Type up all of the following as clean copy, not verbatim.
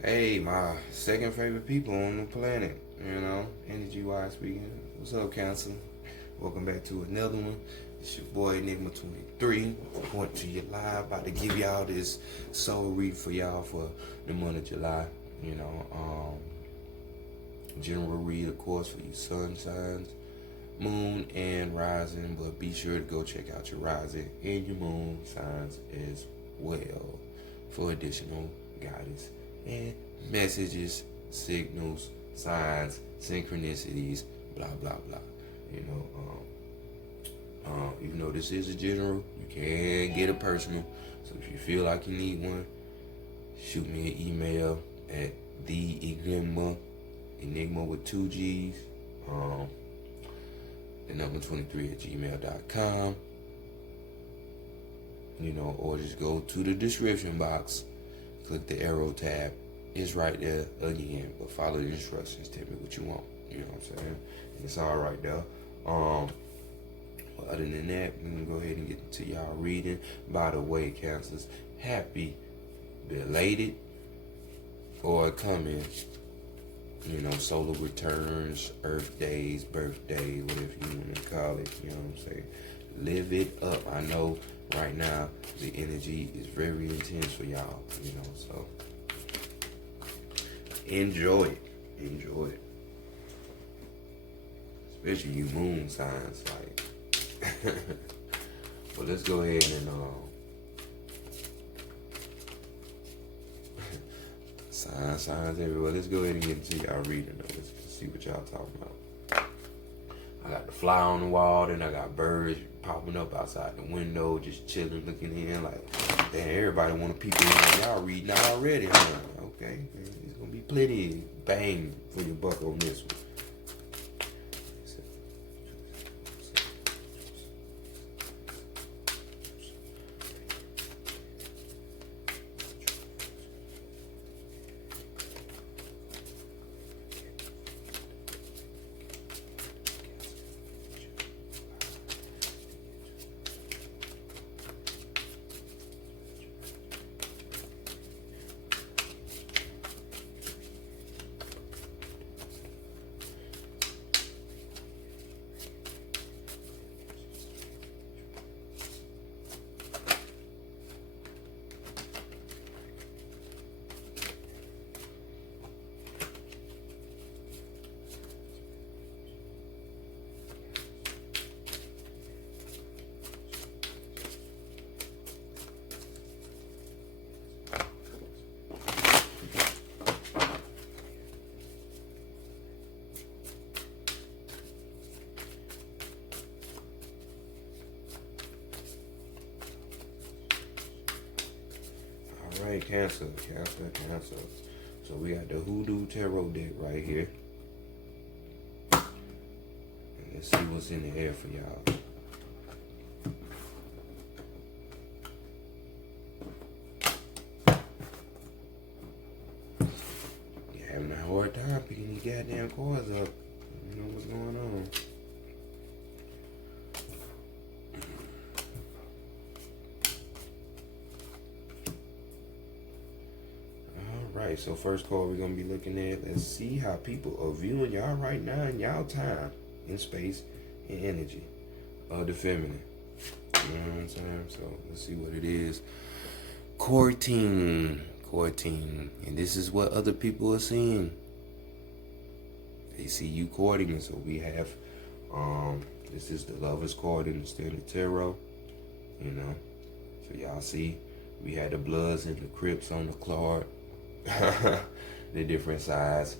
Hey, my second favorite people on the planet, energy-wise speaking. What's up, Cancer? Welcome back to another one. It's your boy, Enigma23. Point to you live. About to give y'all this soul read for y'all for the month of July. General read, of course, for you sun signs, moon, and rising. But be sure to go check out your rising and your moon signs as well for additional guidance and messages, signals, signs, synchronicities, blah blah blah. Even though this is a general, you can get a personal. So if you feel like you need one, shoot me an email at enigma with two G's, the number 23 at gmail.com. Or just go to the description box, click the arrow tab. It's right there again, but follow the instructions. Tell me what you want. You know what I'm saying? And it's all right there. Other than that, we're gonna go ahead and get into y'all reading. By the way, Cancers, happy belated or coming, solar returns, Earth days, birthday, whatever you want to call it. You know what I'm saying? Live it up. I know right now the energy is very intense for y'all, so enjoy it. Especially you moon signs, like. But let's go ahead and signs everywhere. Let's go ahead and get into y'all reading though. Let's see what y'all talking about. I got the fly on the wall, then I got birds popping up outside the window, just chilling, looking in like, damn, everybody want to peep in. Y'all reading already, huh? Okay, it's gonna be plenty bang for your buck on this one. Alright, Cancer. So we got the Hoodoo Tarot deck right here. And let's see what's in the air for y'all. You're having a hard time picking these goddamn cards up. You know what's going on. Alright, so first card we're going to be looking at, let's see how people are viewing y'all right now in y'all time, in space, and energy. The feminine. You know what I'm saying? So let's see what it is. Courting. And this is what other people are seeing. They see you courting, and so we have, this is the Lover's card in the Standard Tarot. So y'all see, we had the Bloods and the Crips on the card. The different sides,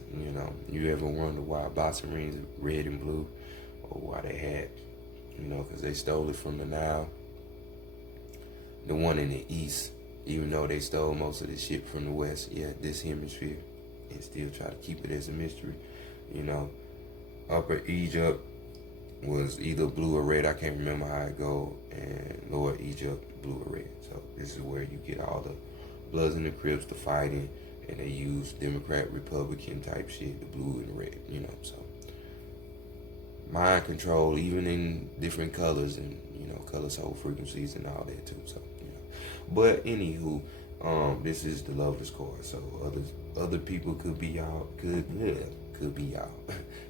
you ever wonder why boxing rings are red and blue, or why they had, because they stole it from the Nile. The one in the east, even though they stole most of the shit from the west, this hemisphere, and still try to keep it as a mystery. Upper Egypt was either blue or red, I can't remember how it go, and Lower Egypt, blue or red. So this is where you get all the Bloods and the Crips, the fighting, and they use Democrat, Republican type shit, the blue and the red, so. Mind control, even in different colors, and, color soul frequencies and all that too, so, But anywho, This is the Lover's card. So other people could be y'all, could be y'all,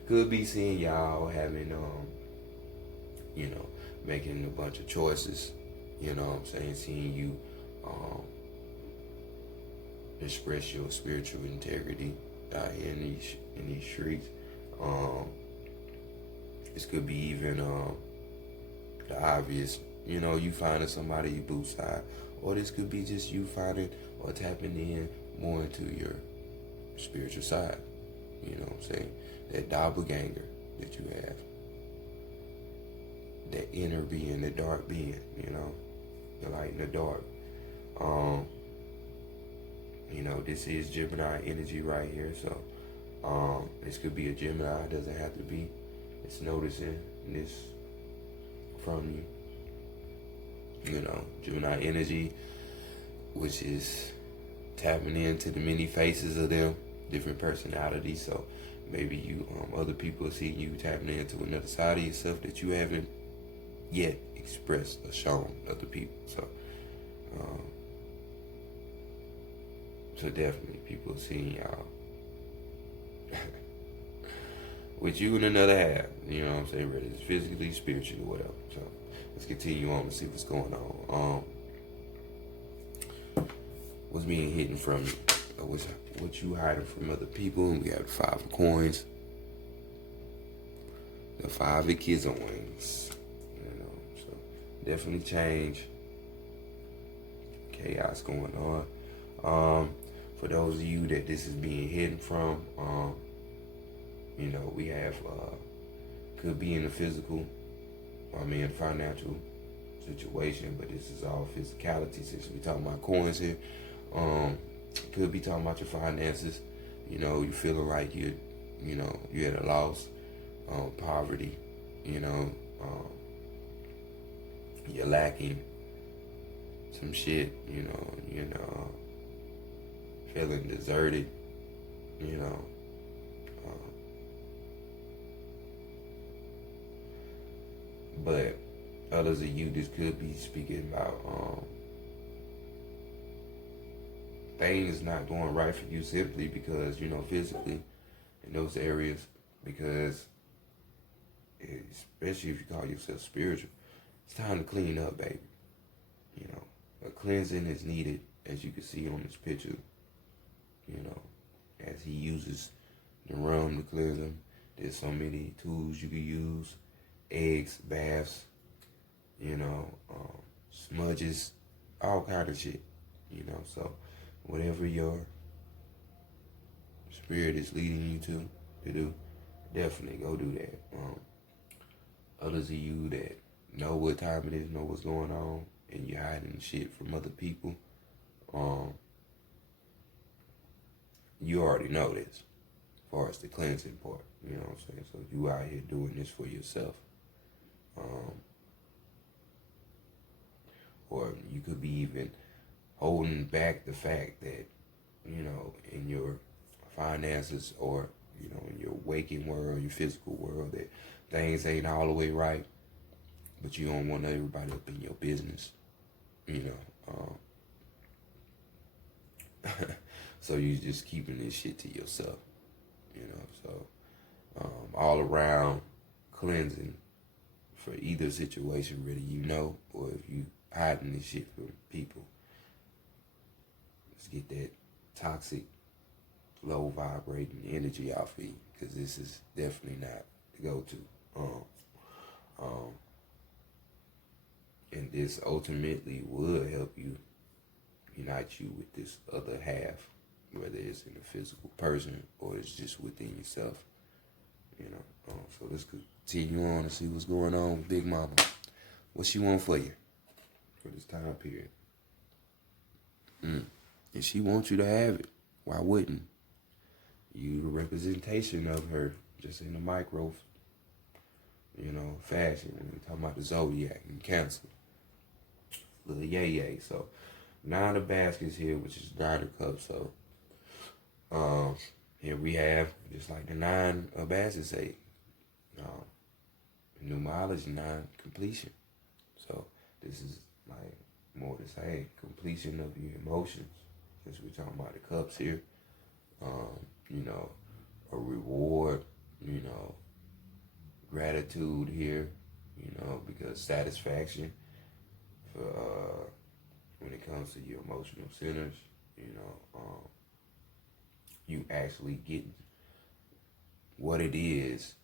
could be seeing y'all having making a bunch of choices. You know what I'm saying? Seeing you express your spiritual integrity out here in these streets. This could be even the obvious, you finding somebody you boot side, or this could be just you finding or tapping in more into your spiritual side. You know what I'm saying? That doppelganger that you have, that inner being, the dark being, the light and the dark. This is Gemini energy right here, so this could be a Gemini. It doesn't have to be. It's noticing this from you. Gemini energy, which is tapping into the many faces of them, different personalities. So maybe you, other people are seeing you tapping into another side of yourself that you haven't yet expressed or shown other people. So definitely people are seeing y'all with you and another half, you know what I'm saying, whether it's physically, spiritually, or whatever. So let's continue on and see what's going on. What's being hidden from you? What you hiding from other people? And we have the 5 of coins, the 5 of kids on wings. So definitely change, chaos going on. For those of you that this is being hidden from, we have could be in a physical, financial situation, but this is all physicality since we talking about coins here. Could be talking about your finances. You feeling like you're at a loss, poverty. You're lacking some shit. Feeling deserted. But others of you, this could be speaking about things not going right for you simply because, physically in those areas, because especially if you call yourself spiritual, it's time to clean up, baby. A cleansing is needed, as you can see on this picture, as he uses the rum to cleanse him. There's so many tools you can use, eggs, baths, smudges, all kind of shit, so whatever your spirit is leading you to do, definitely go do that. Others of you that know what time it is, know what's going on, and you're hiding shit from other people, you already know this, as far as the cleansing part, you know what I'm saying? So you out here doing this for yourself. Or you could be even holding back the fact that, in your finances or, in your waking world, your physical world, that things ain't all the way right, but you don't want everybody up in your business, so you just keeping this shit to yourself, so all around cleansing for either situation, really, or if you hiding this shit from people. Let's get that toxic, low vibrating energy off of you, because this is definitely not the go-to. And this ultimately would help you, unite you with this other half, whether it's in a physical person or it's just within yourself, so let's continue on and see what's going on with Big Mama. What she want for you for this time period? And she wants you to have it. Why wouldn't you? The representation of her, just in a micro, fashion. When we're talking about the zodiac and Cancer, little yay. So 9 of baskets here, which is 9 of cups. So here we have, just like the 9 of baskets say, numerology, 9 completion. So this is like more the same. Completion of your emotions, since we're talking about the cups here. You know, a reward, you know, gratitude here, you know, because satisfaction for when it comes to your emotional centers, you know, you actually get what it is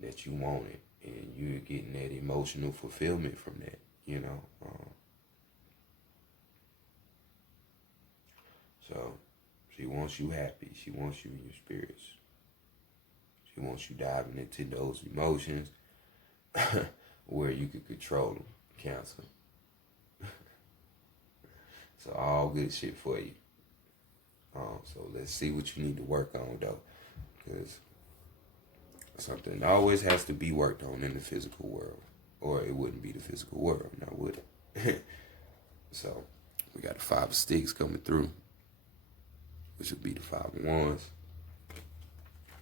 that you wanted, and you're getting that emotional fulfillment from that, you know. So she wants you happy. She wants you in your spirits. She wants you diving into those emotions where you can control them. Cancer. So all good shit for you. So let's see what you need to work on, though, because something always has to be worked on in the physical world, or it wouldn't be the physical world, now would it? So we got the 5 of Sticks coming through, which would be the 5 of Wands.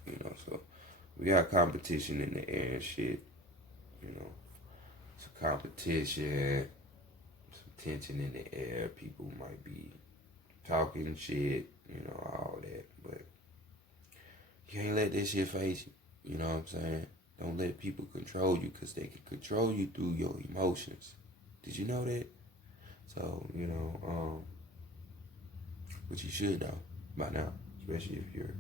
You know, so we got competition in the air and shit. You know, some competition, some tension in the air. People might be talking shit, you know, all that. But you can't let that shit face you. You know what I'm saying? Don't let people control you, because they can control you through your emotions. Did you know that? So, you know, but you should know by now, especially if you're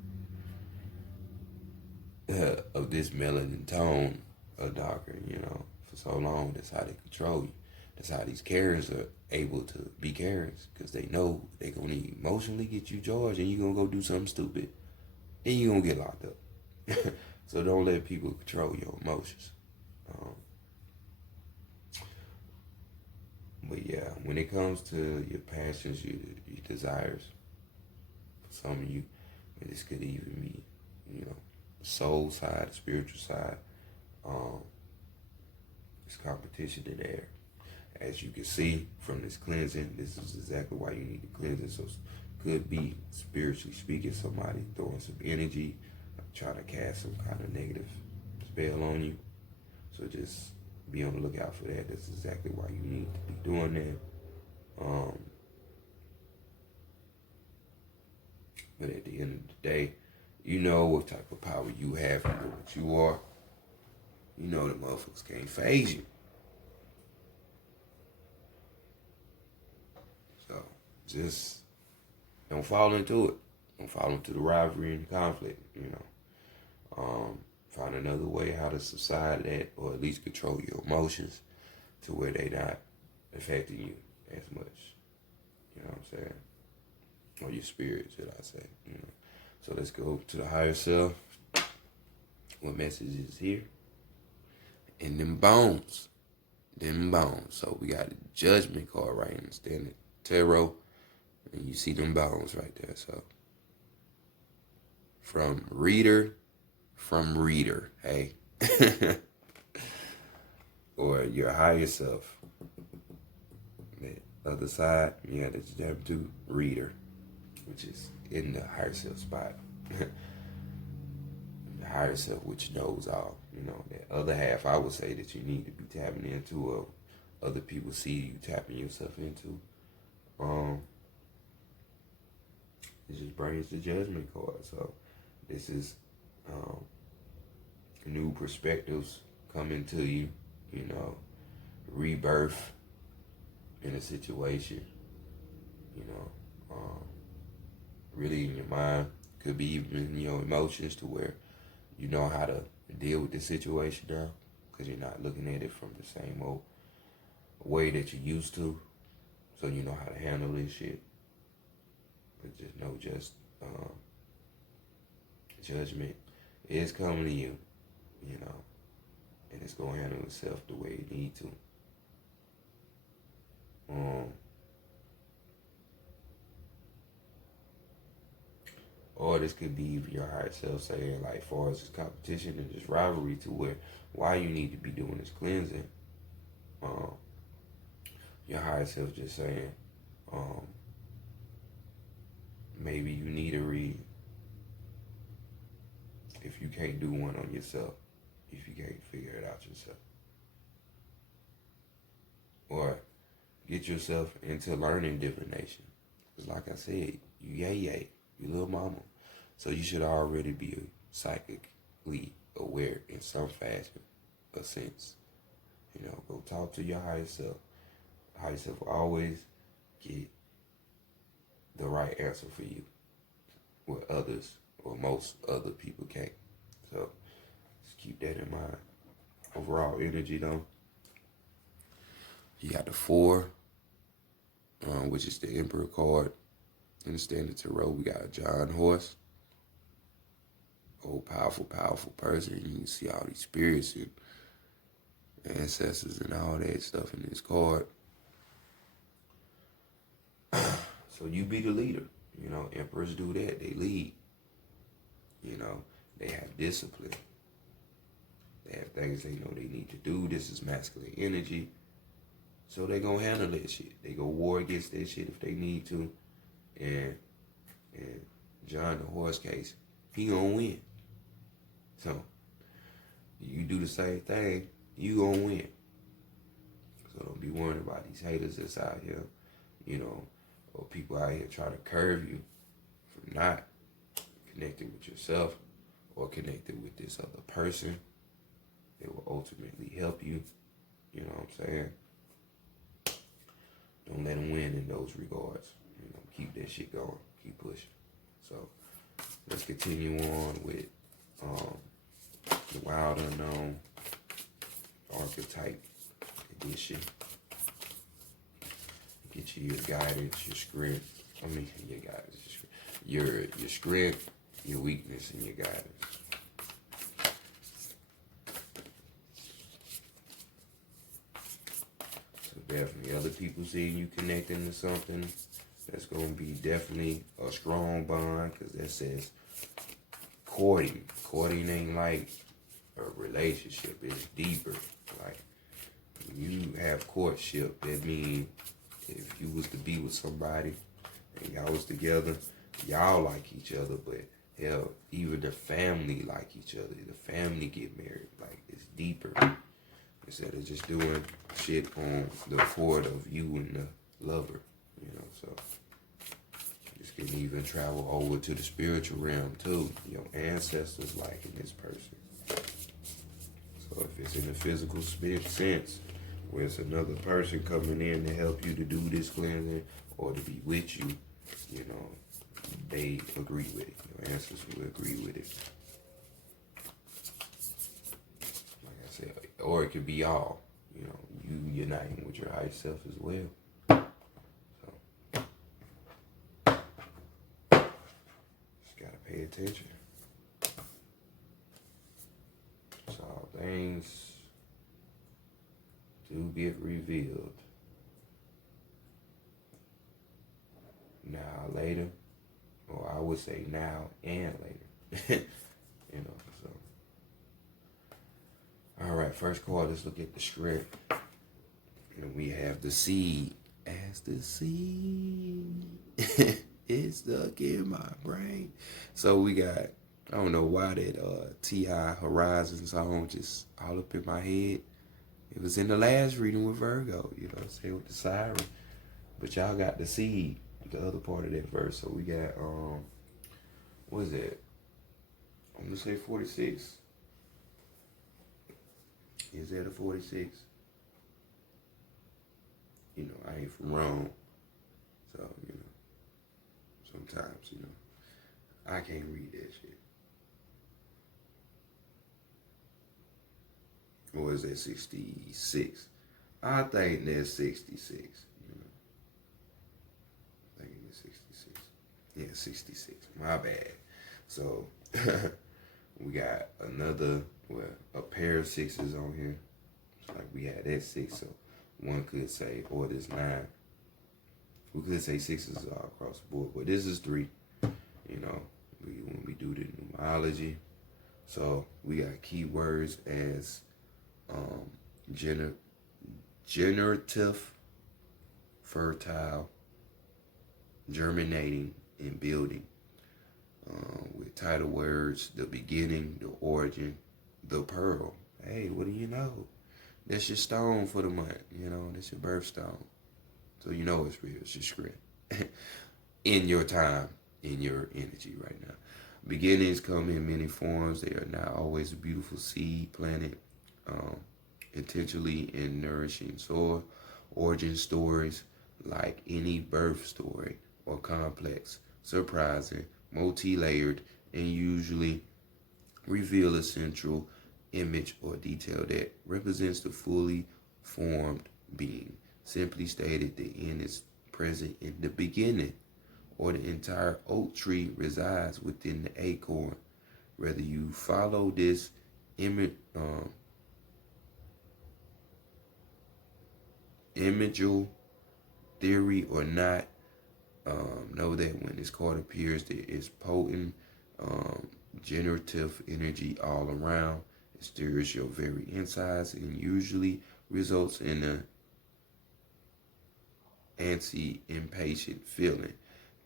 of this melanin tone or darker, you know, for so long. That's how they control you. That's how these Karens are able to be Karens, because they know they're going to emotionally get you charged, and you're going to go do something stupid, and you're going to get locked up. So don't let people control your emotions. But yeah, when it comes to your passions, your desires, for some of you, and this could even be, you know, the soul side, the spiritual side, it's competition in the air. As you can see from this cleansing, this is exactly why you need to cleanse it. So could be, spiritually speaking, somebody throwing some energy, trying to cast some kind of negative spell on you. So just be on the lookout for that. That's exactly why you need to be doing that. But at the end of the day, you know what type of power you have. You know what you are. You know the motherfuckers can't phase you. So just don't fall into it. Don't fall into the rivalry and the conflict, you know. Find another way how to subside that, or at least control your emotions to where they not affecting you as much. You know what I'm saying? Or your spirit, should I say. You know. So let's go to the higher self. What message is here? And them bones. Them bones. So we got a judgment card right in the Standard Tarot. And you see them bones right there. So from reader, hey. Or your higher self. The other side, you got the jump to reader, which is in the higher self spot. The higher self, which knows all. You know, that other half, I would say that you need to be tapping into, or other people see you tapping yourself into. It just brings the judgment card. So this is new perspectives coming to you, you know, rebirth in a situation, you know, really in your mind, could be even in your emotions, to where you know how to deal with the situation now, because you're not looking at it from the same old way that you used to, so you know how to handle this shit. But just know, judgment is coming to you, you know, and it's gonna handle itself the way it need to. Or this could be even your higher self saying, like, far as this competition and this rivalry, to where why you need to be doing this cleansing. Your higher self just saying, maybe you need a read if you can't do one on yourself, if you can't figure it out yourself. Or get yourself into learning divination. Because like I said, you yay, you little mama. So you should already be psychically aware in some fashion or sense. You know, go talk to your higher self. Higher self will always get the right answer for you, where others or most other people can't. So just keep that in mind. Overall energy though, you got the 4, which is the Emperor card. In the Standard Tarot, we got a John horse. Old, powerful person. You can see all these spirits and ancestors and all that stuff in this card. So you be the leader. You know, emperors do that. They lead. You know, they have discipline. They have things they know they need to do. This is masculine energy. So they gonna handle that shit. They go war against that shit if they need to. And John the horse case, he gonna win. So you do the same thing, you gonna win. So don't be worried about these haters that's out here, you know, or people out here trying to curve you from not connecting with yourself or connected with this other person. They will ultimately help you. You know what I'm saying? Don't let them win in those regards. You know, keep that shit going. Keep pushing. So let's continue on with the Wild Unknown Archetype Edition. Get you your guidance, your strength. Your guidance, your strength, your weakness, and your guidance. So definitely, other people seeing you connecting to something, that's gonna be definitely a strong bond, because that says courting. Courting ain't like a relationship; it's deeper. Like, you have courtship, that means if you was to be with somebody and y'all was together, y'all like each other, but hell, even the family like each other. The family get married. Like, it's deeper. Instead of just doing shit on the accord of you and the lover, you know. So this can even travel over to the spiritual realm too. Your ancestors liking this person. So if it's in the physical sense, where it's another person coming in to help you to do this cleansing or to be with you, you know, they agree with it. Your ancestors will agree with it. Like I said, or it could be all, you know, you uniting with your higher self as well. So just gotta pay attention. So things do get revealed. Now, later, or I would say now and later. You know, so. All right, first card, let's look at the script. And we have the seed. As the seed. It's stuck in my brain. So we got, I don't know why that T.I. Horizon song just all up in my head. It was in the last reading with Virgo, you know, say with the siren. But y'all got the seed, the other part of that verse. So we got, what is that? I'm gonna say 46. Is that a 46? You know, I ain't from Rome. So, you know, sometimes, you know, I can't read that shit. Or is that 66? I think that's 66. You know, I think it's 66. Yeah, 66. My bad. So we got another, well, a pair of sixes on here. It's like we had that 6, so one could say, or this 9. We could say 6s all across the board, but this is 3. You know, when we do the numerology. So we got keywords as generative, fertile, germinating, and building. With title words, the beginning, the origin, the pearl. Hey, what do you know? That's your stone for the month, you know, that's your birthstone. So you know it's real. It's just grit. In your time, in your energy right now. Beginnings come in many forms. They are not always a beautiful seed planted intentionally in nourishing soil. Origin stories, like any birth story, are complex, surprising, multi-layered, and usually reveal a central image or detail that represents the fully formed being. Simply stated, the end is present in the beginning, or the entire oak tree resides within the acorn. Whether you follow this imageal theory or not, know that when this card appears, there is potent generative energy all around. It stirs your very insides and usually results in an anti-impatient feeling.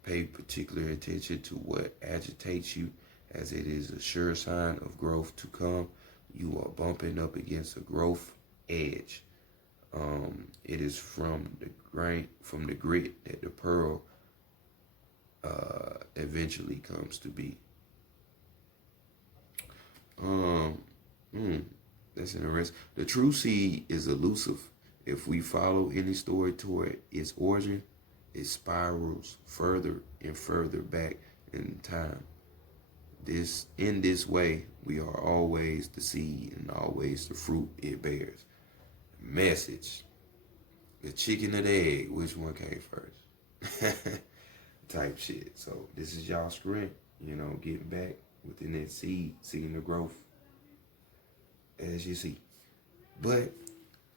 Pay particular attention to what agitates you, as it is a sure sign of growth to come. You are bumping up against a growth edge. It is from the grit that the pearl eventually comes to be. That's interesting. The true seed is elusive. If we follow any story toward its origin, it spirals further and further back in time. In this way, we are always the seed and always the fruit it bears. Message: the chicken or the egg, which one came first? Type shit. So this is y'all sprint, getting back within that seed, seeing the growth as you see. But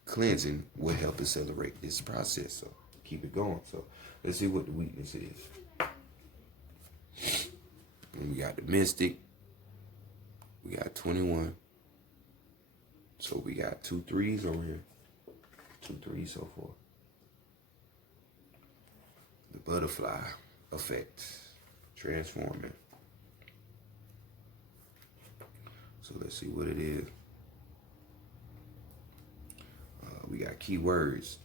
cleansing will help accelerate this process. So keep it going. So let's see what the weakness is. And we got the Mystic. We got 21. So we got 2 3s over here. 2 3s so far. The butterfly effect. Transforming. So let's see what it is. We got keywords.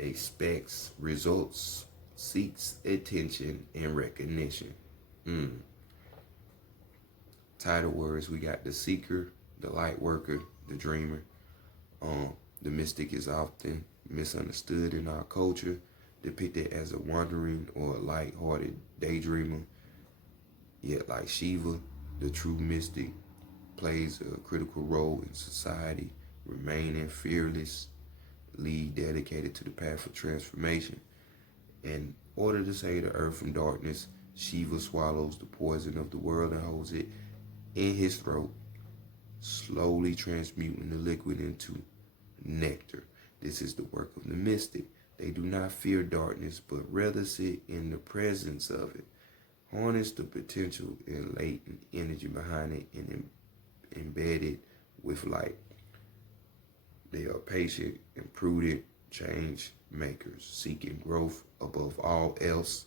Expects results, seeks attention and recognition. Title words, we got the seeker, the light worker, the dreamer. The mystic is often misunderstood in our culture, depicted as a wandering or light-hearted daydreamer. Yet like Shiva, the true mystic plays a critical role in society, remaining fearlessly dedicated to the path of transformation. In order to save the earth from darkness, Shiva swallows the poison of the world and holds it in his throat, slowly transmuting the liquid into nectar. This is the work of the mystic. They do not fear darkness, but rather sit in the presence of it, harness the potential and latent energy behind it, and embed it with light. They are patient and prudent change makers, seeking growth above all else.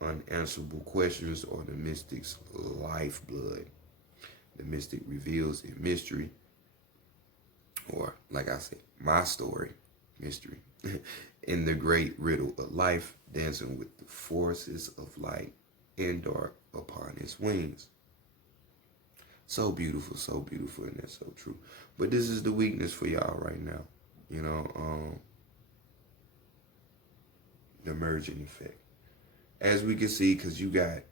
Unanswerable questions are the mystic's lifeblood. The mystic reveals a mystery, or like I said, my story, mystery, in the great riddle of life, dancing with the forces of light and dark upon its wings. So beautiful, and that's so true. But this is the weakness for y'all right now. The merging effect. As we can see, because you got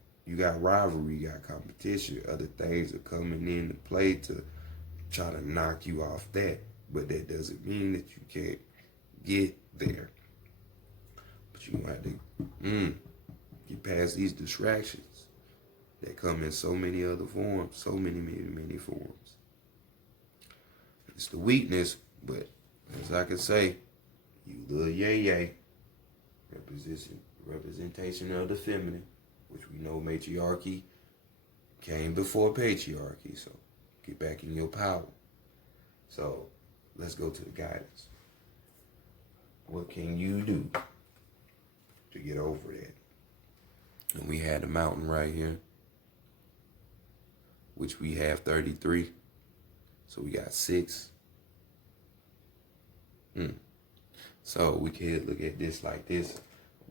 rivalry, you got competition, other things are coming into play to try to knock you off that. But that doesn't mean that you can't get there. But you have to get past these distractions that come in so many other forms, so many forms. It's the weakness, but as I can say, you little yay, representation of the feminine, which we know matriarchy came before patriarchy, so get back in your power. So let's go to the guidance. What can you do to get over that? And we had the mountain right here, which we have 33. So we got 6. So we could look at this like this.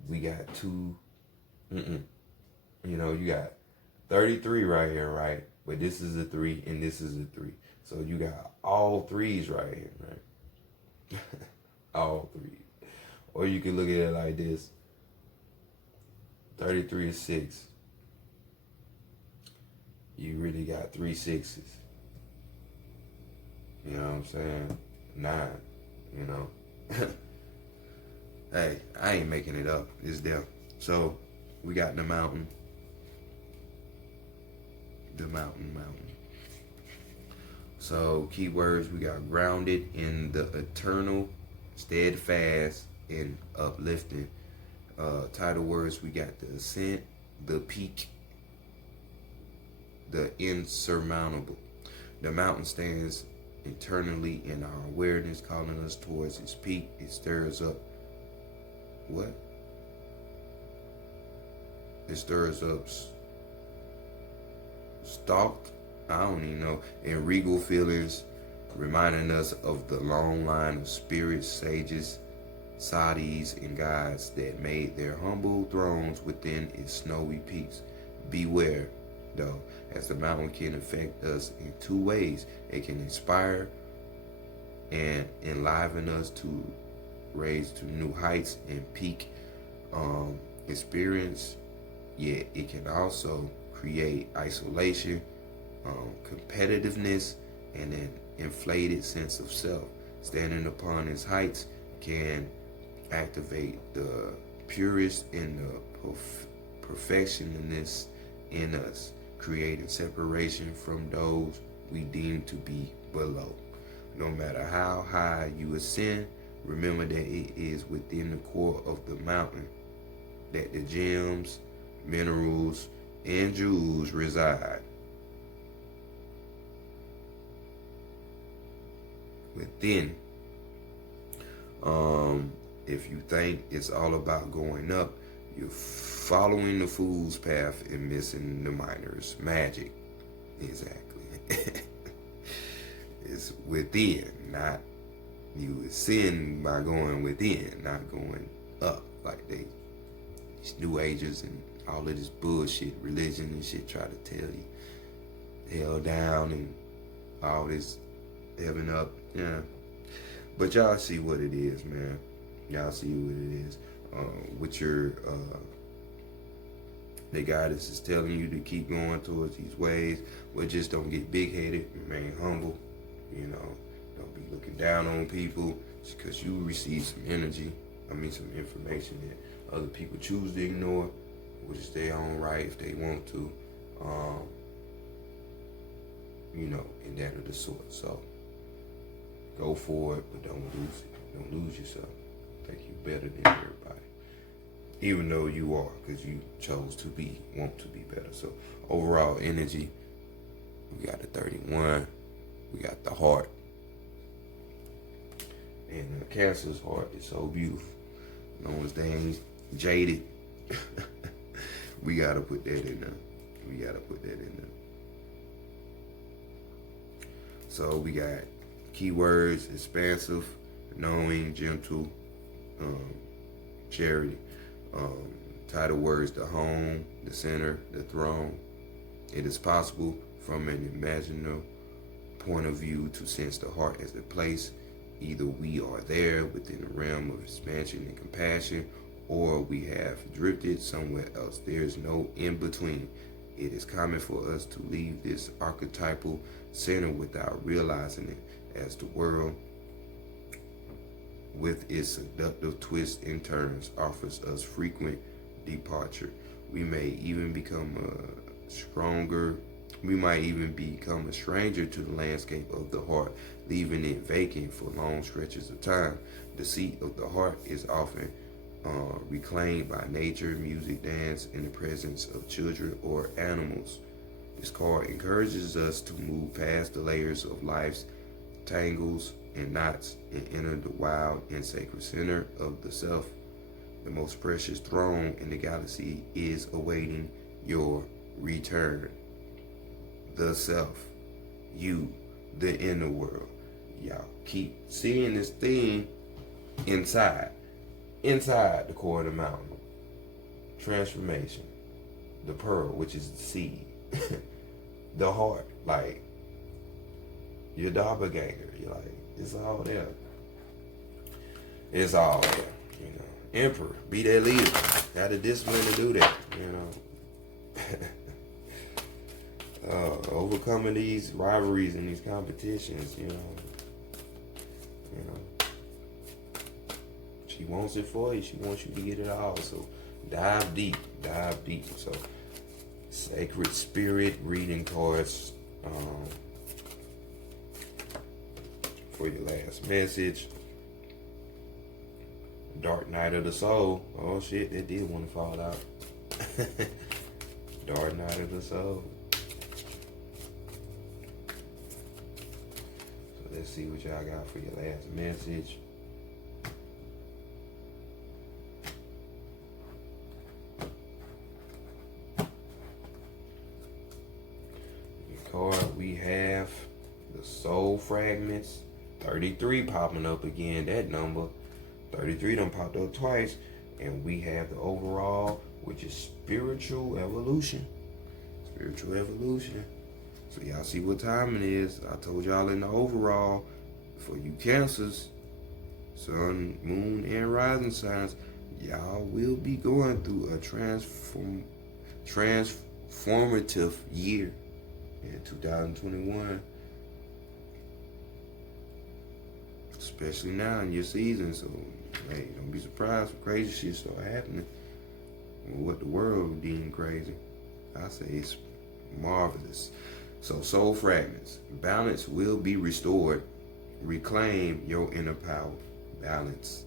We got two, you know, you got 33 right here, right? But this is a 3 and this is a 3. So you got all 3s right here, right? All 3s. Or you can look at it like this. 33 is 6. You really got 3 6s. You know what I'm saying? 9, you know. Hey, I ain't making it up. It's there. So we got the mountain. The mountain. So keywords, we got grounded in the eternal, steadfast, and uplifting. Title words, we got the ascent, the peak, the insurmountable. The mountain stands eternally in our awareness, calling us towards its peak. It stirs up what? It stirs up stalked, I don't even know, and regal feelings, reminding us of the long line of spirits, sages, sadis, and guides that made their humble thrones within its snowy peaks. Beware, though, as the mountain can affect us in 2 ways. It can inspire and enliven us to raise to new heights and peak experience, yet it can also create isolation, competitiveness, and an inflated sense of self. Standing upon its heights can activate the purest and the perfectionists in us, creating separation from those we deem to be below. No matter how high you ascend, remember that it is within the core of the mountain that the gems, minerals, and jewels reside. Within. If you think it's all about going up, you're following the fool's path and missing the miner's magic. Exactly. It's within, not you ascend by going within, not going up like these new ages and all of this bullshit, religion and shit try to tell you. Hell down and all this heaven up, yeah. But y'all see what it is, man. Y'all see what it is. With your the guidance is telling you to keep going towards these ways. Well, just don't get big-headed. Remain humble. You know, don't be looking down on people just because you receive some energy. Some information that other people choose to ignore, which is their own right if they want to. You know, and that of the sort. So go for it, but don't lose it. Don't lose yourself. Think you better than everybody, even though you are, because you chose to want to be better. So overall energy, we got the 31, we got the heart, and Cancer's heart is so beautiful. Long as they ain't jaded, we gotta put that in there. So we got keywords: expansive, knowing, gentle, charity. Title words: the home, the center, the throne. It is possible from an imaginal point of view to sense the heart as a place. Either we are there within the realm of expansion and compassion, or we have drifted somewhere else. There is no in between. It is common for us to leave this archetypal center without realizing it, as the world, with its seductive twists and turns, offers us frequent departure. We may even become a stranger to the landscape of the heart, leaving it vacant for long stretches of time. The seat of the heart is often reclaimed by nature, music, dance, in the presence of children or animals. This card encourages us to move past the layers of life's tangles and knots and enter the wild and sacred center of the self. The most precious throne in the galaxy is awaiting your return. The self, you, the inner world. Y'all keep seeing this thing inside the core of the mountain. Transformation. The pearl, which is the seed. The heart, like your doppelganger. You're like, it's all there. It's all there. You know. Emperor, be that leader. Got the discipline to do that. You know. Overcoming these rivalries and these competitions. You know. She wants it for you. She wants you to get it all. So dive deep. So sacred spirit reading cards for your last message. Dark Night of the Soul. Oh shit, that did want to fall out. Dark Night of the Soul. So let's see what y'all got for your last message. Card we have the soul fragments. 33 popping up again. That number 33 done popped up twice. And we have the overall, which is spiritual evolution. So y'all see what time it is. I told y'all in the overall, for you Cancers, sun, moon, and rising signs, y'all will be going through a transformative year in 2021, especially now in your season. So hey, don't be surprised if crazy shit start happening. What the world deemed crazy, I say it's marvelous. So soul fragments, balance will be restored. Reclaim your inner power. Balance.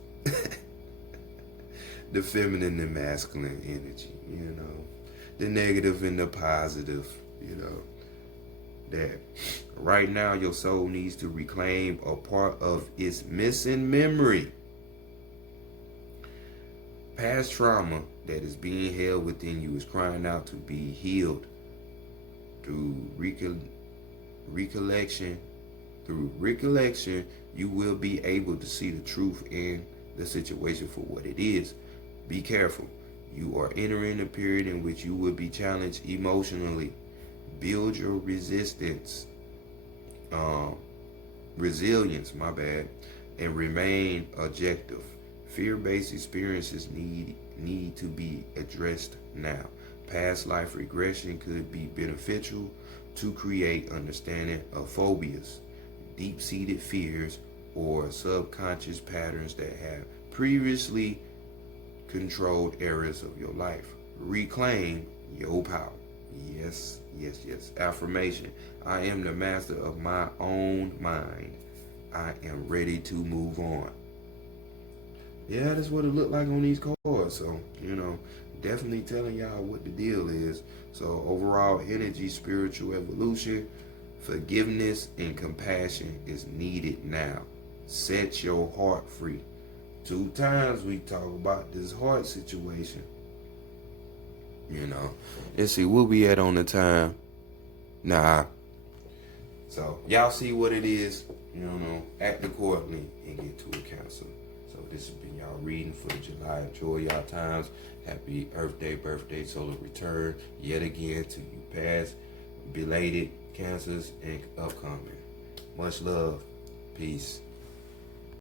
The feminine and masculine energy, you know, the negative and the positive, you know. That right now your soul needs to reclaim a part of its missing memory. Past trauma that is being held within you is crying out to be healed through recollection. Through recollection, you will be able to see the truth in the situation for what it is. Be careful. You are entering a period in which you will be challenged emotionally. Build your resilience, and remain objective. Fear-based experiences need to be addressed now. Past life regression could be beneficial to create understanding of phobias, deep-seated fears, or subconscious patterns that have previously controlled areas of your life. Reclaim your power. Yes. Affirmation. I am the master of my own mind. I am ready to move on. Yeah, that's what it looked like on these cards. So, you know, definitely telling y'all what the deal is. So, overall energy, spiritual evolution, forgiveness, and compassion is needed now. Set your heart free. 2 times we talk about this heart situation. You know, let's see, where we at on the time? Nah. So, y'all see what it is. You know, act accordingly and get to a counsel. So, this has been y'all reading for July. Enjoy y'all times. Happy Earth Day, birthday, solar return. Yet again to you past, belated Cancers, and upcoming. Much love. Peace.